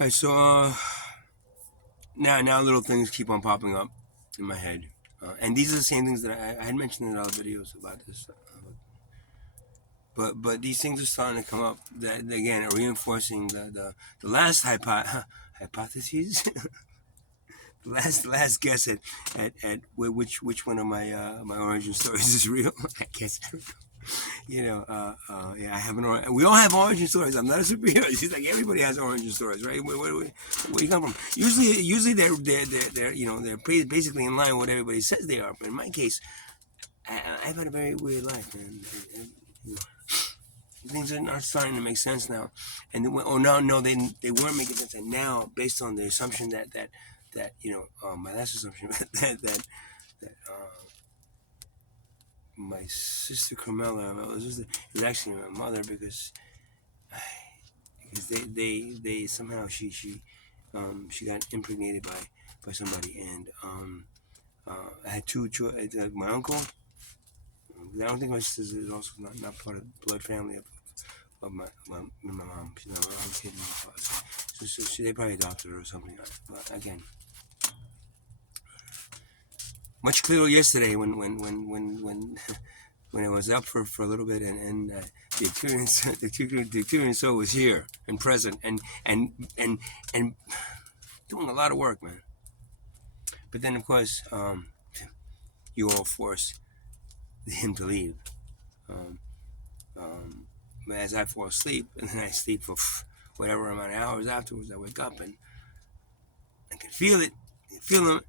Alright, so now little things keep on popping up in my head, and these are the same things that I had mentioned in other videos about this. But these things are starting to come up that again are reinforcing the last hypotheses. last guess at which one of my origin stories is real. I guess yeah, I have an origin. We all have origin stories. I'm not a superhero. It's like everybody has origin stories, right? Where you come from? Usually they're basically in line with what everybody says they are. But in my case, I've had a very weird life, man. You know, things are not starting to make sense now, and no, they weren't making sense, and now based on the assumption that my last assumption that my sister Carmela, it was actually my mother because they somehow she got impregnated by somebody, and I had my uncle. I don't think my sister is also not part of the blood family of my mom. She's not my kid and my father. So they probably adopted her or something. But again, much clearer yesterday when I was up for a little bit, and the experience the experience so was here and present and doing a lot of work, man. But then of course you all force him to leave. Um, um, as I fall asleep, and then I sleep for whatever amount of hours afterwards, I wake up and I can feel it, feel it,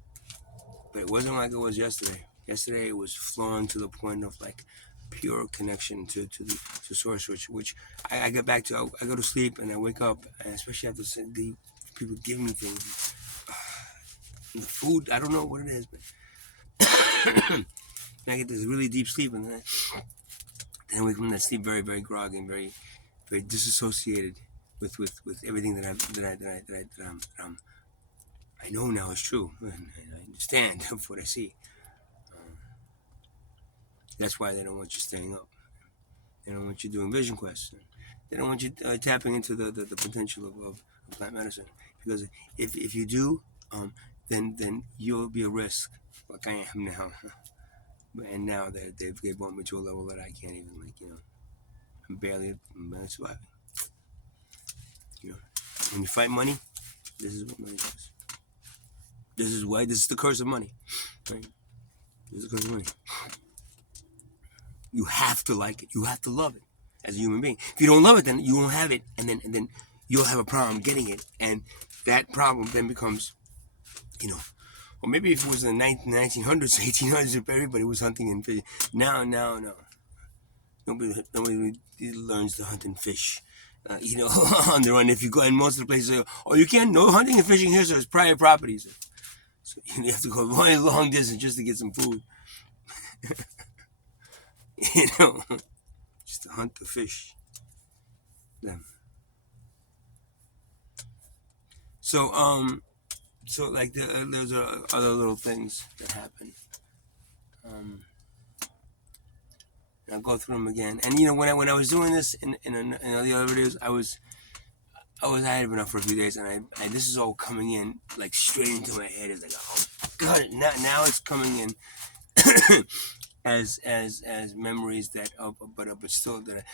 but it wasn't like it was yesterday. Yesterday it was flowing to the point of like pure connection to source, which I get back to. I go to sleep and I wake up, and especially after the people give me things, the food. I don't know what it is, but and I get this really deep sleep, and then I wake up from that sleep very very groggy and very disassociated with everything I know now is true, and I understand of what I see. Um, that's why they don't want you staying up. They don't want you doing vision quests. They don't want you tapping into the potential of plant medicine, because if you do, then you'll be a risk, like I am now. And now they've brought me to a level that I can't even I'm barely surviving. You know, when you fight money, this is what money does. This is the curse of money, right? This is the curse of money. You have to like it. You have to love it as a human being. If you don't love it, then you won't have it, and then you'll have a problem getting it, and that problem then becomes, or maybe if it was in the 1900s, 1800s, if everybody was hunting and fishing. Now, no. Nobody learns to hunt and fish, on their own. If you go, and most of the places say, oh, you can't, no hunting and fishing here, so it's private properties. So you have to go a very long distance just to get some food, you know, just to hunt the fish. Them. So, like there's other little things that happen. Um, I'll go through them again. And when I was doing this in the other videos, I had been up for a few days, and this is all coming in like straight into my head. It's like, oh god, now it's coming in as memories but still that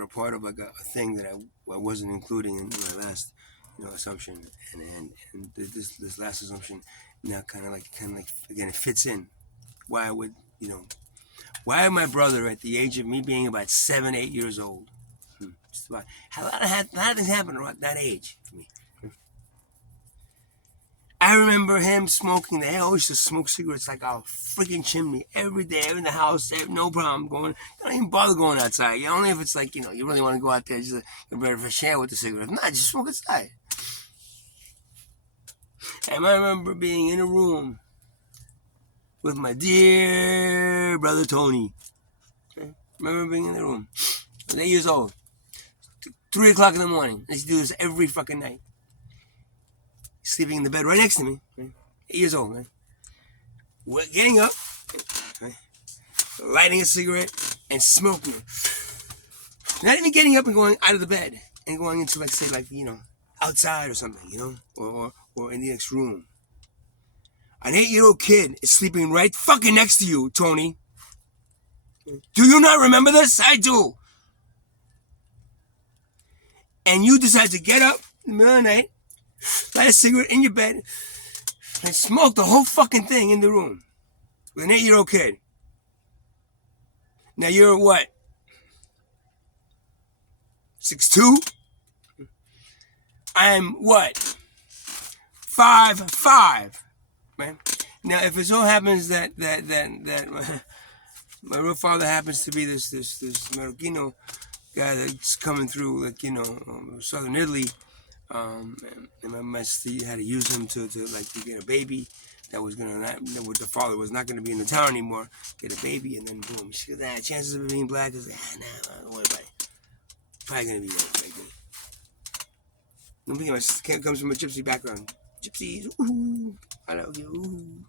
are part of like a thing that I wasn't including in my last assumption, and this last assumption now kind of like again it fits in. Why I would why my brother at the age of me being about 7-8 years old, just about, a lot of things happened around that age for me. I remember him smoking. They always used to smoke cigarettes like a freaking chimney every day in the house. No problem going. Don't even bother going outside. Only if it's like you really want to go out there just to get a fresh air with the cigarette. If not, just smoke inside. And I remember being in a room with my dear brother Tony. Okay? I remember being in the room. I was 8 years old. 3 o'clock in the morning. I used to do this every fucking night. Sleeping in the bed right next to me. Right? 8 years old, man. Getting up, right? Lighting a cigarette, and smoking it. Not even getting up and going out of the bed and going into, like, say, like, outside or something, or in the next room. An 8-year-old kid is sleeping right fucking next to you, Tony. Do you not remember this? I do. And you decide to get up in the middle of the night, light a cigarette in your bed, and smoke the whole fucking thing in the room with an 8-year-old kid. Now you're what? 6'2"? I'm what? 5'5", right? Now, if it so happens that my real father happens to be this Marocchino guy that's coming through, southern Italy, and my master had to use him to get a baby that the father was not gonna be in the town anymore, get a baby, and then boom, chances of it being black is don't worry about it. Probably gonna be that. I'm thinking it comes from a gypsy background. Gypsies, ooh, I love you, ooh.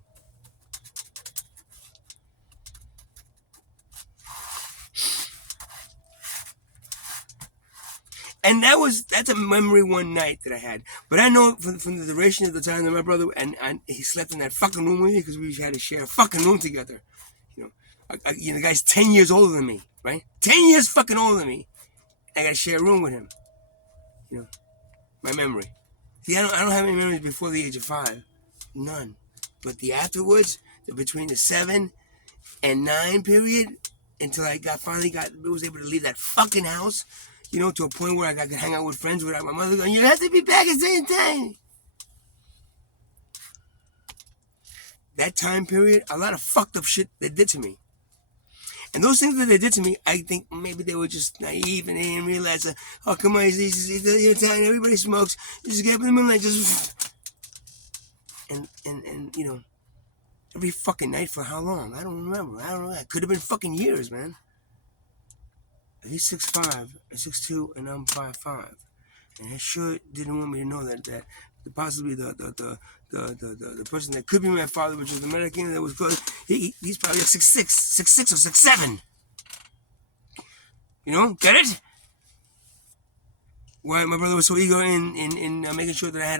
And that's a memory one night that I had. But I know from the duration of the time that my brother and he slept in that fucking room with me because we had to share a fucking room together. The guy's 10 years older than me, right? 10 years fucking older than me. I gotta share a room with him. My memory. See, I don't have any memories before the age of 5. None. But the afterwards, between the 7 and 9 period, until I finally was able to leave that fucking house, to a point where I could hang out with friends without my mother going, you have to be back at the same time. That time period, a lot of fucked up shit they did to me. And those things that they did to me, I think maybe they were just naive and they didn't realize that, oh, come on, it's time, everybody smokes. You just get up in the middle and just... And every fucking night for how long? I don't remember. I don't know. It could have been fucking years, man. He's 6'5", 6'2", and I'm 5'5". And he sure didn't want me to know that possibly the person that could be my father, which is the American that was close, he's probably like 6'6", 6'6" or 6'7". Get it? Why my brother was so eager in making sure that I had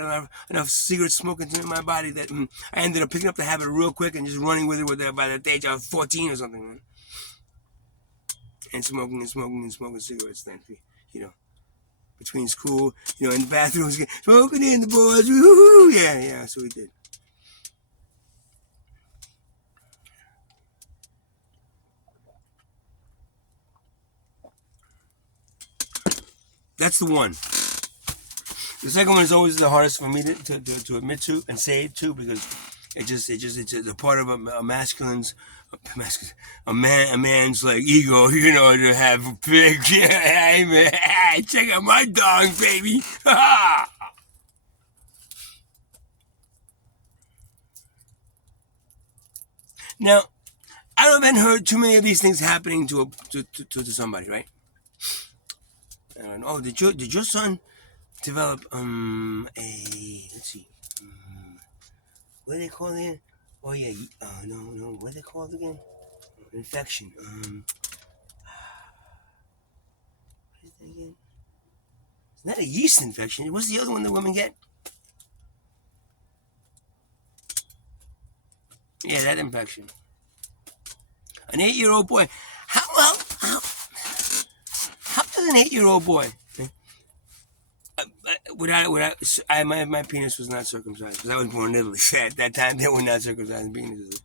enough cigarette smoking in my body that I ended up picking up the habit real quick and just running with it by the age of 14 or something, man. And smoking cigarettes then, between school, in the bathrooms, smoking in the boys, woo-hoo, yeah, so we did. That's the one. The second one is always the hardest for me to admit to and say it to, because it's a part of a masculine's, a man's like ego, to have a big, hey man, check out my dog, baby. Now, I haven't heard too many of these things happening to somebody, right? Oh, did your son develop let's see, what do they call it? Oh yeah, no, what are they called again? Infection. What is that again? It's not a yeast infection. What's the other one that women get? Yeah, that infection. An 8-year-old boy. How does an 8-year-old boy? My penis was not circumcised because I was born in Italy. At that time, they were not circumcised penises.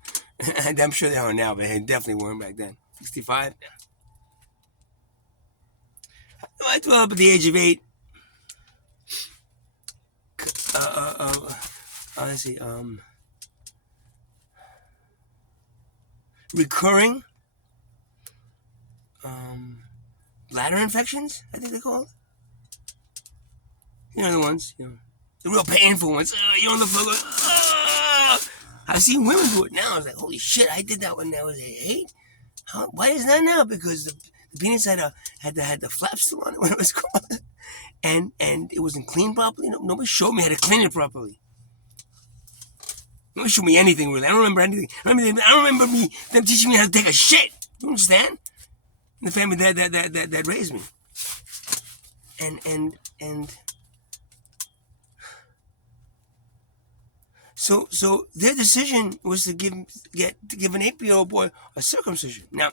I'm sure they are now, but they definitely weren't back then. 65. I developed at the age of 8. Let's see. Recurring bladder infections, I think they're called. The ones, the real painful ones. You're on the floor going, I've seen women do it now. I was like, holy shit, I did that when I was 8. Why is that now? Because the penis had the flaps still on it when it was caught, and it wasn't cleaned properly. Nobody showed me how to clean it properly. Nobody showed me anything really. I don't remember anything. I don't remember them teaching me how to take a shit. You understand? The family that raised me, and So their decision was to give an 8-year-old boy a circumcision. Now,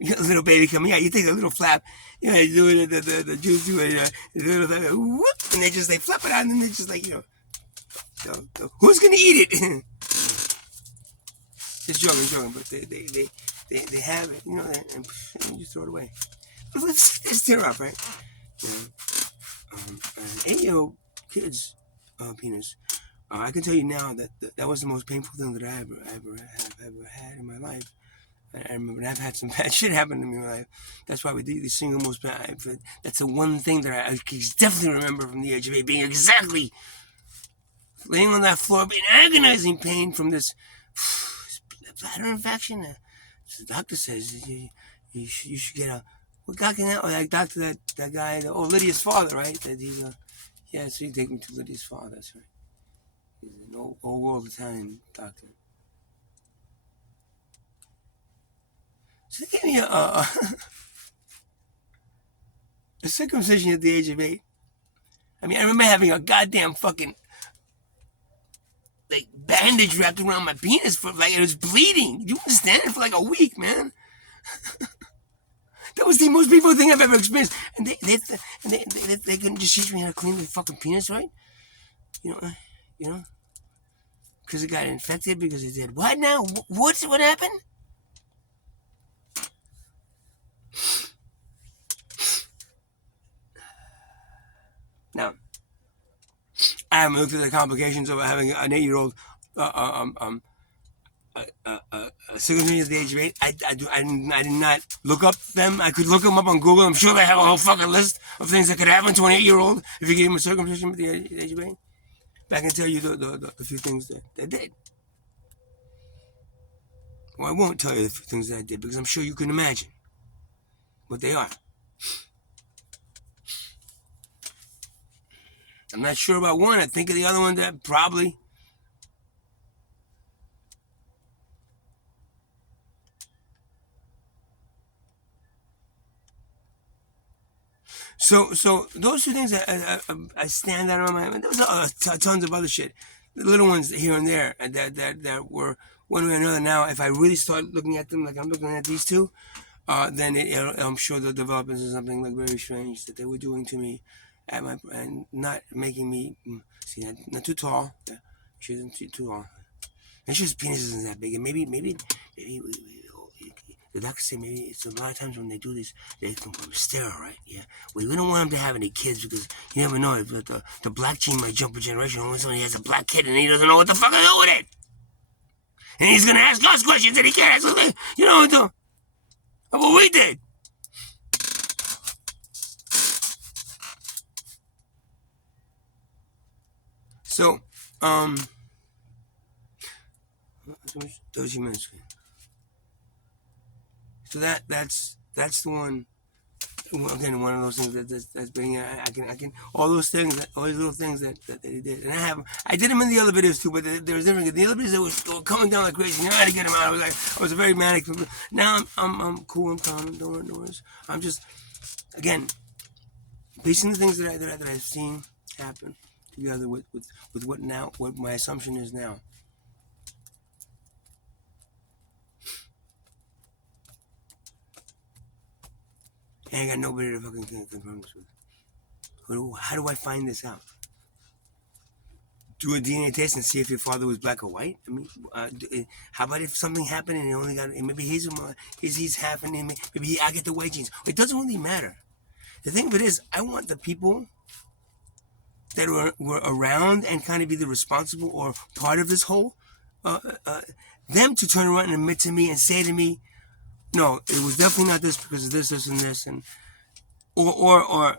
you got a little baby coming out, you take a little flap, you do it, the Jews do it, whoop, and they flap it out, and then they just like, who's gonna eat it? Just joking, but they have it, and you throw it away. Let's tear up, right? An 8-year-old kid's penis. I can tell you now that was the most painful thing that I ever had in my life. I remember, and I've had some bad shit happen to me in my life. That's why we do the single most bad. That's the one thing that I can definitely remember from the age of 8, being exactly laying on that floor in agonizing pain from this bladder infection. So the doctor says you should get a. What doctor now? Like doctor that guy. Lydia's father, right? That he's so you take me to Lydia's father. That's right. He's an old world Italian doctor. So they gave me a circumcision at the age of 8. I mean, I remember having a goddamn fucking bandage wrapped around my penis for it was bleeding. You understand? For like a week, man. That was the most painful thing I've ever experienced. And they couldn't just teach me how to clean the fucking penis, right? Because it got infected because it did. What now? What happened? Now, I haven't looked at the complications of having an 8-year-old circumcision at the age of 8. I did not look up them. I could look them up on Google. I'm sure they have a whole fucking list of things that could happen to an 8-year-old if you gave him a circumcision at the age of 8. But I can tell you the few things that they did. Well, I won't tell you the few things that I did because I'm sure you can imagine what they are. I'm not sure about one. I think of the other one that probably. So those two things I stand out on my mind. There was tons of other shit, the little ones here and there that were one way or another. Now, if I really start looking at them like I'm looking at these two, then I'm sure they'll develop into something like very strange that they were doing to me, and not making me not too tall. Yeah, she isn't too tall. And she's penis isn't that big, and maybe the doctor said maybe it's a lot of times when they do this, they come from sterile, right? Yeah. We don't want him to have any kids because you never know if the black gene might jump a generation. Only when he has a black kid and he doesn't know what the fuck to do with it. And he's gonna ask us questions that he can't ask us. What we did. So, 30 minutes. So that's the one. Again, one of those things that's bringing. I can all those things, all these little things that they did, and I did them in the other videos too. But there was different. The other videos that were coming down like crazy. I had to get them out. I was a very manic. Now I'm cool. I'm calm. No worries. I'm just again piecing the things that I've seen happen together with what my assumption is now. And I got nobody to fucking confirm this with. How do I find this out? Do a DNA test and see if your father was black or white? I mean, how about if something happened and he only got, maybe he's half and maybe I get the white genes. It doesn't really matter. The thing of it is, I want the people that were around and kind of be the responsible or part of this whole, them to turn around and admit to me and say to me, no, it was definitely not this because of this, and this, and or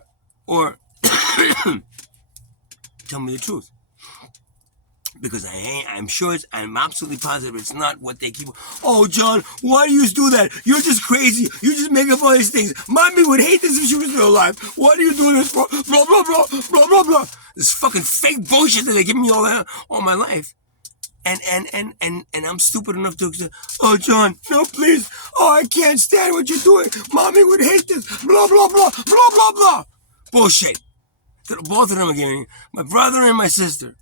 tell me the truth. Because I'm sure I'm absolutely positive it's not what they keep. Oh, John, why do you do that? You're just crazy. You just make up all these things. Mommy would hate this if she was still alive. What are you doing this for? Blah, blah, blah, blah, blah, blah. This fucking fake bullshit that they give me all my life. And I'm stupid enough to say, oh, John, no, please. Oh, I can't stand what you're doing. Mommy would hate this. Blah, blah, blah, blah, blah, blah. Bullshit. Both of them are giving me. My brother and my sister.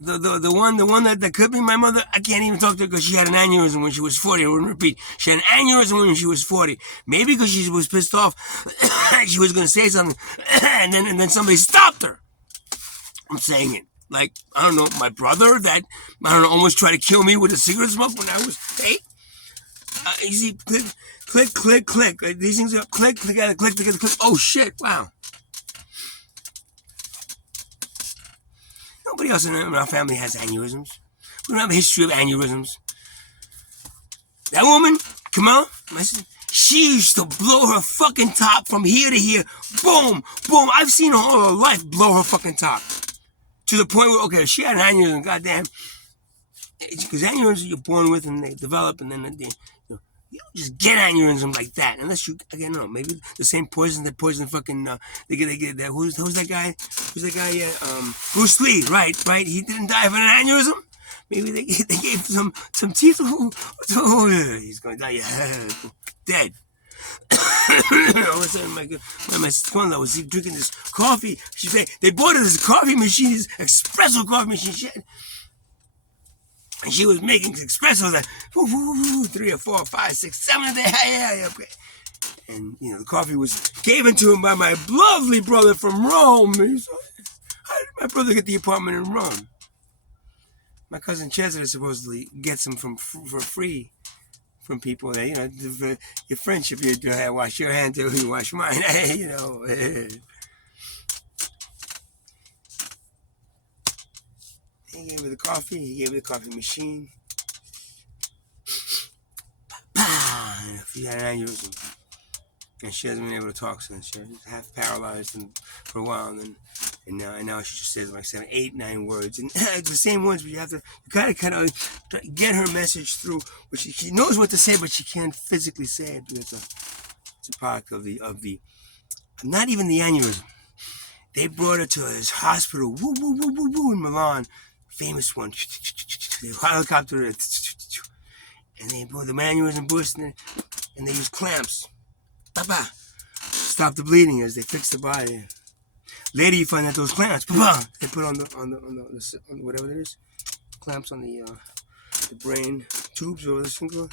the one that could be my mother, I can't even talk to her because she had an aneurysm when she was 40. I wouldn't repeat. She had an aneurysm when she was 40. Maybe because she was pissed off. She was going to say something. and then somebody stopped her. I'm saying it. Like, I don't know, my brother that, I don't know, almost tried to kill me with a cigarette smoke when I was 8. You see, click. These things are click. Oh, shit, wow. Nobody else in our family has aneurysms. We don't have a history of aneurysms. That woman, Kamala, my sister, she used to blow her fucking top from here to here. Boom, boom. I've seen her all her life blow her fucking top. To the point where, okay, she had an aneurysm, goddamn. Because aneurysms you're born with and they develop and then they, you don't just get aneurysm like that unless you, again, I don't know, maybe the same poison that poison fucking, they get that, who's that guy? Bruce Lee, right? He didn't die of an aneurysm? Maybe they gave some teeth. He's going to die. Dead. All of a sudden, my son-in-law was drinking this coffee. They bought her this coffee machine, this espresso coffee machine. And she was making espresso like 3 or 4 or 5, 6, 7 a day. Yeah, okay. And the coffee was given to him by my lovely brother from Rome. How did my brother get the apartment in Rome? My cousin Cesare supposedly gets them for free from people that, your friendship, you wash your hands, you wash mine, He gave her the coffee, he gave her the coffee machine. She had an aneurysm. And she hasn't been able to talk since. She was half paralyzed for a while, and now she just says like 7, 8, 9 words, and it's the same words, but you have to kind of get her message through. But she knows what to say, but she can't physically say it because it's a product of the not even the aneurysm. They brought her to this hospital, in Milan, famous one. They helicopter it, and they brought the aneurysm boosting, and they used clamps. Stop the bleeding as they fix the body. Later, you find that those clamps, they put on the whatever it is, clamps on the brain tubes or this thing.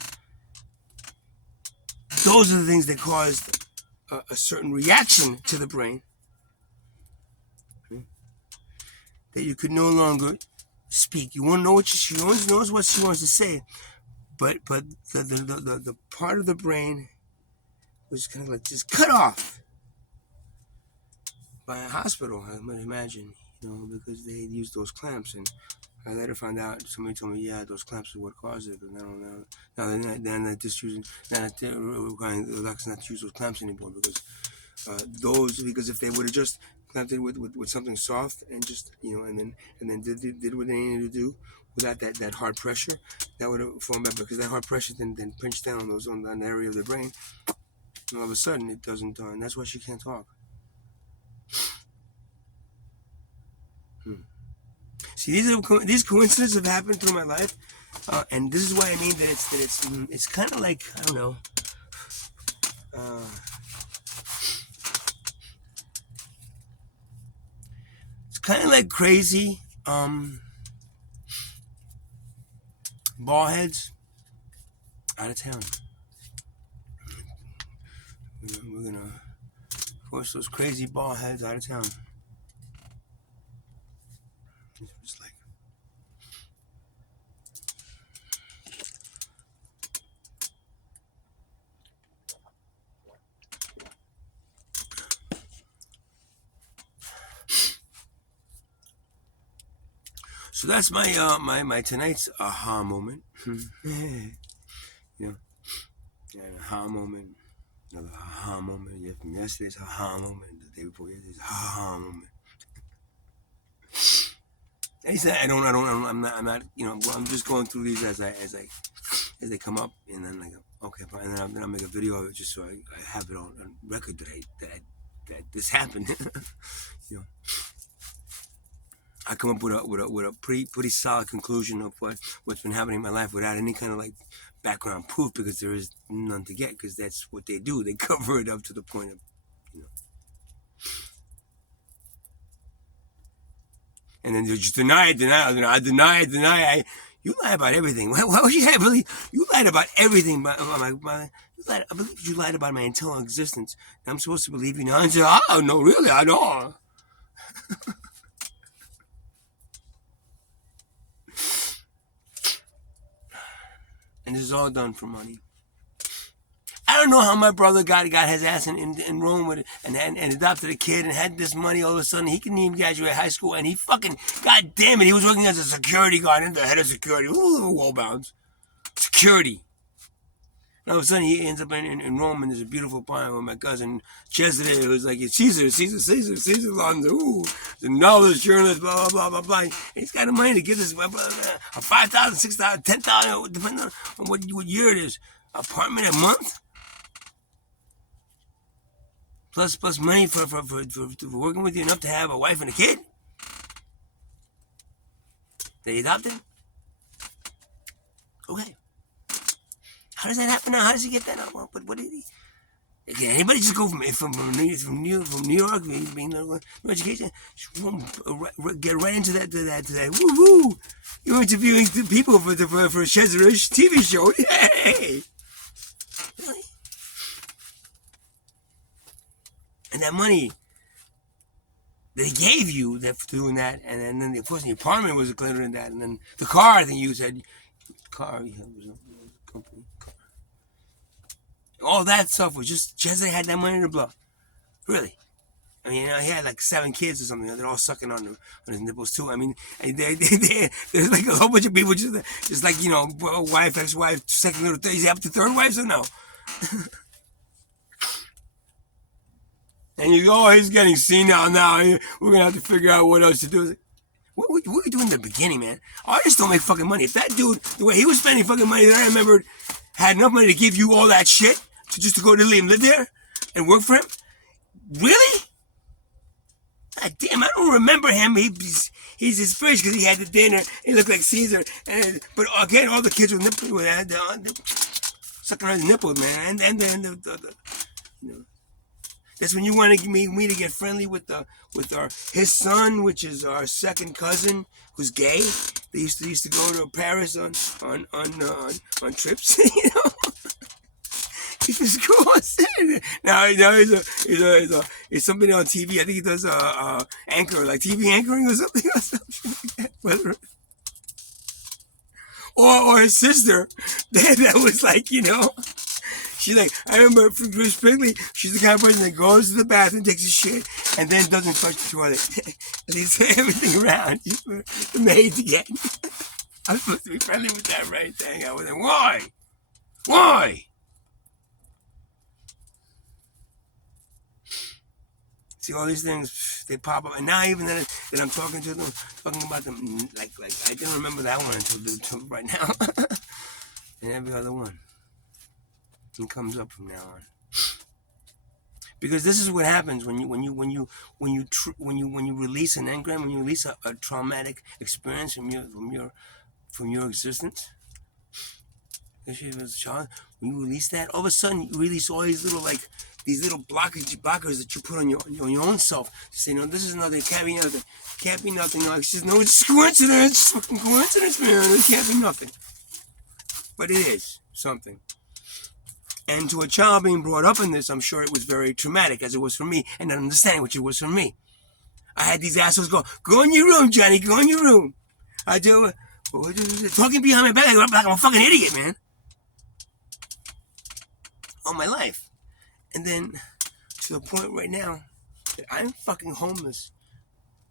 Those are the things that caused a certain reaction to the brain that you could no longer speak. You won't know what she always knows what she wants to say, but the part of the brain was kind of like just cut off by a hospital, I might imagine, because they used those clamps. And I later found out, somebody told me, yeah, those clamps are what caused it. But now they're just using, now they're requiring the doctors not to use those clamps anymore because if they would have just clamped it with something soft and just, and then did what they needed to do without that hard pressure, that would have formed better, because that hard pressure then pinched down on that area of the brain. And all of a sudden, it doesn't, and that's why she can't talk. See, these coincidences have happened through my life, and this is why I mean that it's kind of like, I don't know, it's kind of like crazy ball heads out of town. We're gonna force those crazy ball heads out of town. Just like, so that's my tonight's aha moment. An aha moment. Another aha moment. Yeah, from yesterday's aha moment. The day before yesterday's aha moment. I'm not. I'm just going through these as they come up, and then like, okay, fine. And then I'll make a video of it just so I have it on record that this happened. I come up with a pretty solid conclusion of what's been happening in my life without any kind of like background proof, because there is none to get, because that's what they do. They cover it up to the point of, And then you just deny. You lie about everything. Why would you really? You lied about everything. I believe you lied about my entire existence. I'm supposed to believe you now. And say, oh, no, really, I don't. And this is all done for money. I don't know how my brother got his ass in Rome with and adopted a kid and had this money. All of a sudden, he couldn't even graduate high school, and he fucking, god damn it, he was working as a security guard and the head of security. Ooh, wall bounds. Security. And all of a sudden, he ends up in Rome, and there's a beautiful poem with my cousin Cesare, who's like, Caesar Lonzo, ooh, the novelist, journalist, blah, blah, blah, blah, blah. And he's got the money to give this, a 5,000, 6,000, 10,000, depending on what year it is, apartment a month? Plus money for working with you enough to have a wife and a kid that he adopted? Okay. How does that happen now? How does he get that? What did he? Can anybody just go from New York, being no education, get right into that? Woo woo! You're interviewing people for Cesare's TV show. Hey, really? And that money that he gave you for doing that, and then of course the apartment was included in that, and then the car, I think you said, car, was a company car. All that stuff was just Cesare had that money to blow. Really. I mean, he had like 7 kids or something. They're all sucking on his nipples too. I mean, there's like a whole bunch of people just like, wife, ex-wife, second little third. Is he up to third wives or no? And you go, oh, he's getting senile now. We're going to have to figure out what else to do. What were you doing in the beginning, man? Artists don't make fucking money. If that dude, the way he was spending fucking money that I remembered, had enough money to give you all that shit to go to Italy and live there and work for him, really? God damn, I don't remember him. He's his fridge because he had the dinner. He looked like Caesar. But again, all the kids were sucking on his nipples, man. And that's when you wanted me to get friendly with his son, which is our second cousin, who's gay. They used to go to Paris on trips, He was cool. Now he's somebody on TV. I think he does anchor, like TV anchoring or something like that. Or his sister that was like, She's like, I remember Bruce Sprigley, she's the kind of person that goes to the bathroom, takes a shit, and then doesn't touch the toilet. Leaves everything around. She's the maid again. I'm supposed to be friendly with that right thing. I was like, why? Why? See, all these things, they pop up. And now even that I'm talking to them, talking about them, like I didn't remember that one until right now. And every other one. It comes up from now on, because this is what happens when you release an engram, when you release a traumatic experience from your existence. Especially as a child, when you release that, all of a sudden you release all these little blockers that you put on your own self. To say, no, this is nothing. It can't be nothing. It can't be nothing. No, it's just coincidence. It's fucking coincidence, man. It can't be nothing. But it is something. And to a child being brought up in this, I'm sure it was very traumatic, as it was for me, and not understanding what it was for me. I had these assholes go in your room, Johnny, go in your room. I do, talking behind my back like I'm a fucking idiot, man. All my life. And then, to the point right now, that I'm fucking homeless,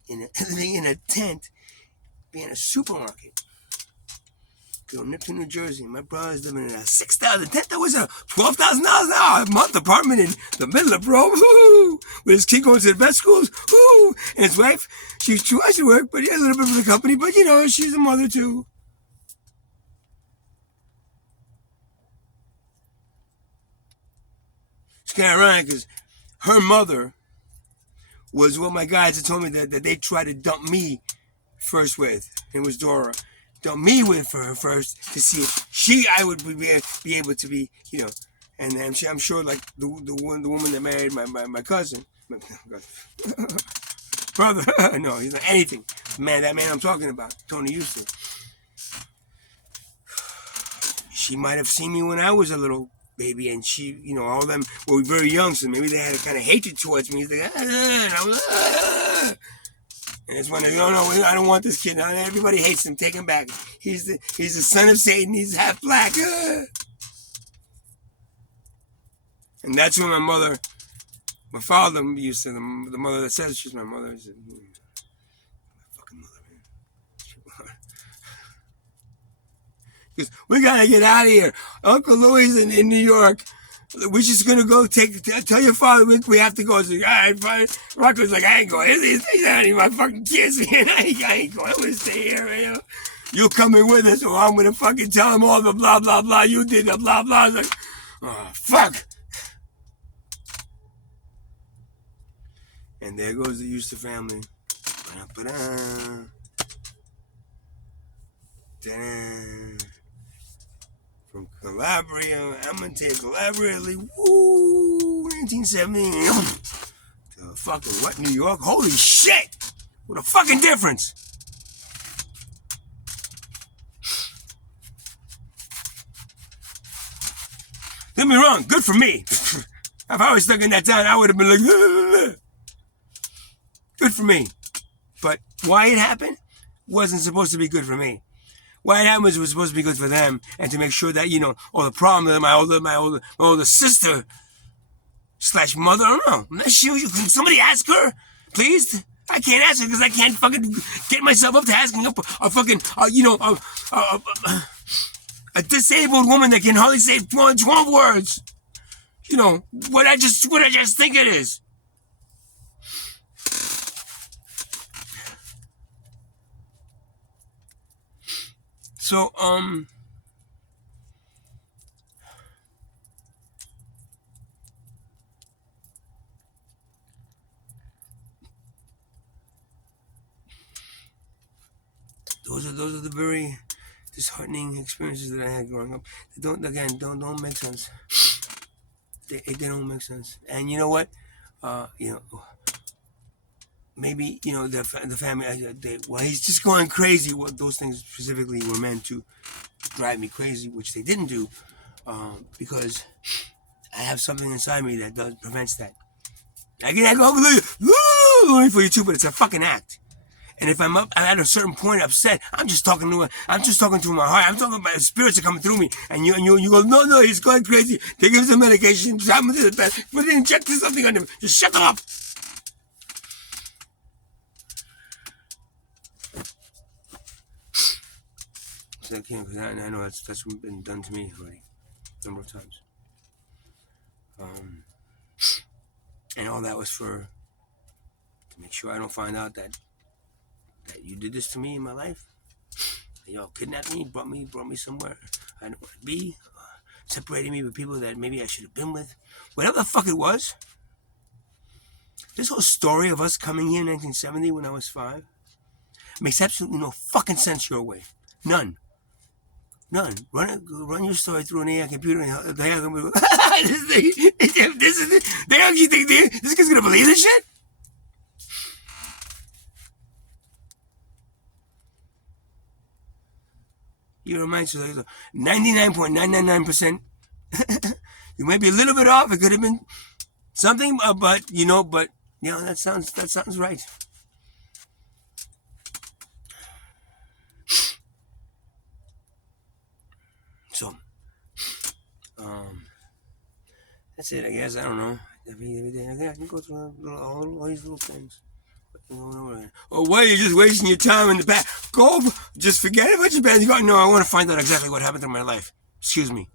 living in a tent, being a supermarket. Go to Neptune, New Jersey. My brother's living in a $6,000 tent. That was a $12,000 a month apartment in the middle of Rome. Woo! With his kid going to the best schools. Woo! And his wife, she tries to work, but he has a little bit of the company. But she's a mother too. It's kind of ironic because her mother was what my guys had told me that they tried to dump me first with. It was Dora. Dump me with for her first to see if I would be able to be, and I'm sure like the woman that married my cousin, brother. No, he's not anything. Man, that man I'm talking about, Tony Houston. She might have seen me when I was a little baby, and she, all of them were very young, so maybe they had a kind of hatred towards me. Like, and I was, and it's when they go, no, I don't want this kid. Everybody hates him. Take him back. He's the son of Satan. He's half black. And that's when my father used to, the mother that says she's my mother, said, my fucking mother, man. Because we gotta get out of here. Uncle Louis in New York. We're just gonna go tell your father we have to go. He's like, all right, fine. Rocco's like, I ain't going. These aren't even my fucking kids, man. I ain't going. I'm gonna stay here, man. You're coming with us, or I'm gonna fucking tell him all the blah, blah, blah. You did the blah, blah. I was like, oh, fuck. And there goes the Houston family. From Calabria, I'm gonna take Calabria, woo, 1970, to fucking what, New York? Holy shit! What a fucking difference! Don't get me wrong, good for me. If I was stuck in that town, I would have been like, good for me. But why it happened wasn't supposed to be good for me. Why it happened was supposed to be good for them, and to make sure that, all the problem that my older sister / mother, I don't know. I'm not sure. Can somebody ask her, please? I can't ask her because I can't fucking get myself up to asking up a fucking, a disabled woman that can hardly say 12 words. What I just think it is. So, those are the very disheartening experiences that I had growing up. They don't make sense. They don't make sense. And you know what? Maybe the family. He's just going crazy. What those things specifically were meant to drive me crazy, which they didn't do, because I have something inside me that prevents that. I go only for you too, but it's a fucking act. And if I'm at a certain point upset, I'm just talking to my heart. I'm talking about spirits are coming through me, and you go, no, he's going crazy. Take him some medication, drop him to the bed, inject something on him. Just shut up. So I can't, because I know that's been done to me already a number of times. And all that was to make sure I don't find out that you did this to me in my life. That y'all kidnapped me, brought me somewhere I don't want to be, separated me with people that maybe I should have been with. Whatever the fuck it was. This whole story of us coming here in 1970 when I was 5 makes absolutely no fucking sense your way. None. Run your story through an AI computer, and they actually think this kid's gonna believe this shit? You remind you, 99.999%. You might be a little bit off. It could have been something, but that sounds right. So, that's it, I guess. I don't know. Every day I can go through all these little things. Oh, why are you just wasting your time in the past? Go, just forget about your past. No, I want to find out exactly what happened in my life. Excuse me.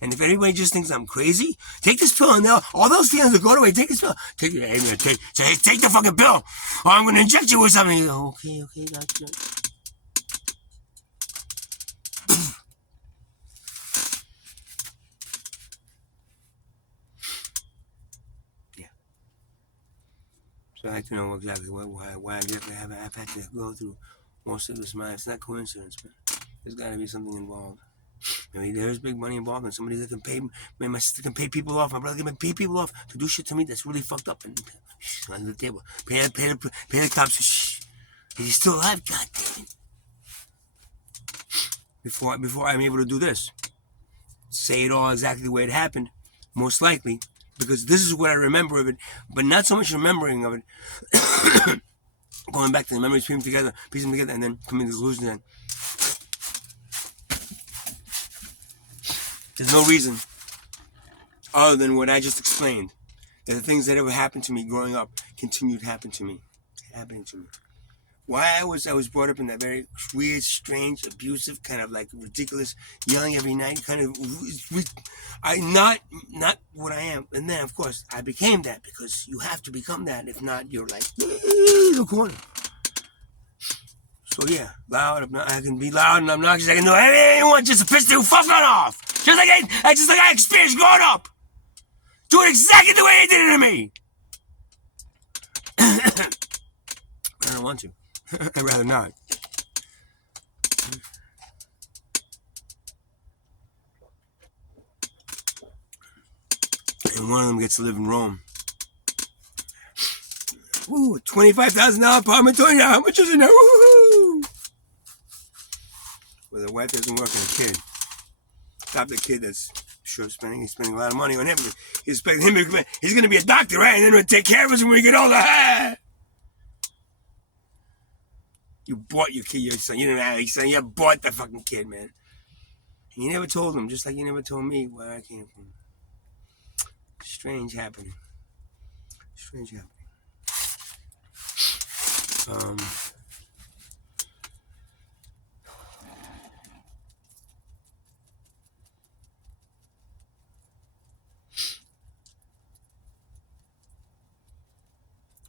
And if anybody just thinks I'm crazy, take this pill, and all those feelings will go away. Take this pill. Take the fucking pill, or I'm going to inject you with something. You go, okay, doctor. So I like to know exactly why exactly I've had to go through most of this. It's not coincidence, man. There's got to be something involved. Maybe there's big money involved, and somebody that can pay. Maybe my sister can pay people off. My brother can pay people off to do shit to me that's really fucked up. And under the table, pay the cops. Shh. He's still alive. God damn it! Before I'm able to do this, say it all exactly the way it happened, most likely, because this is what I remember of it, but not so much remembering of it. Going back to the memories, piecing them together, and then coming to the conclusion that there's no reason other than what I just explained, that the things that ever happened to me growing up continued happening to me. Why I was brought up in that very weird, strange, abusive, kind of like ridiculous, yelling every night, kind of, not what I am. And then, of course, I became that, because you have to become that. If not, you're like, the corner. So yeah, I can be loud and obnoxious. I can do anything I want just to piss the fuck off. Just like I experienced growing up. Do it exactly the way they did it to me. I don't want to. I'd rather not. And one of them gets to live in Rome. Ooh, $25,000 apartment. How much is it now? Woo-hoo! Where the wife doesn't work and a kid. Stop the kid that's sure he's spending a lot of money on him. He's expecting him to, he's going to be a doctor, right? And then he'll take care of us when we get older. Ah! You bought your kid, your son. You didn't have a son. You bought the fucking kid, man. And you never told him, just like you never told me where I came from. Strange happening.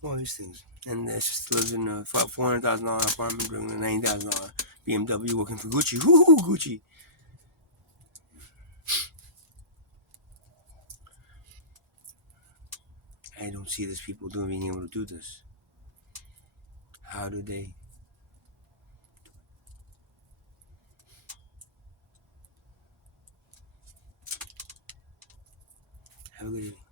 All these things. And it's just lives in a $400,000 apartment, driving a $90,000 BMW, working for Gucci. Woo, Gucci. I don't see these people being able to do this. How do they? Have a good evening.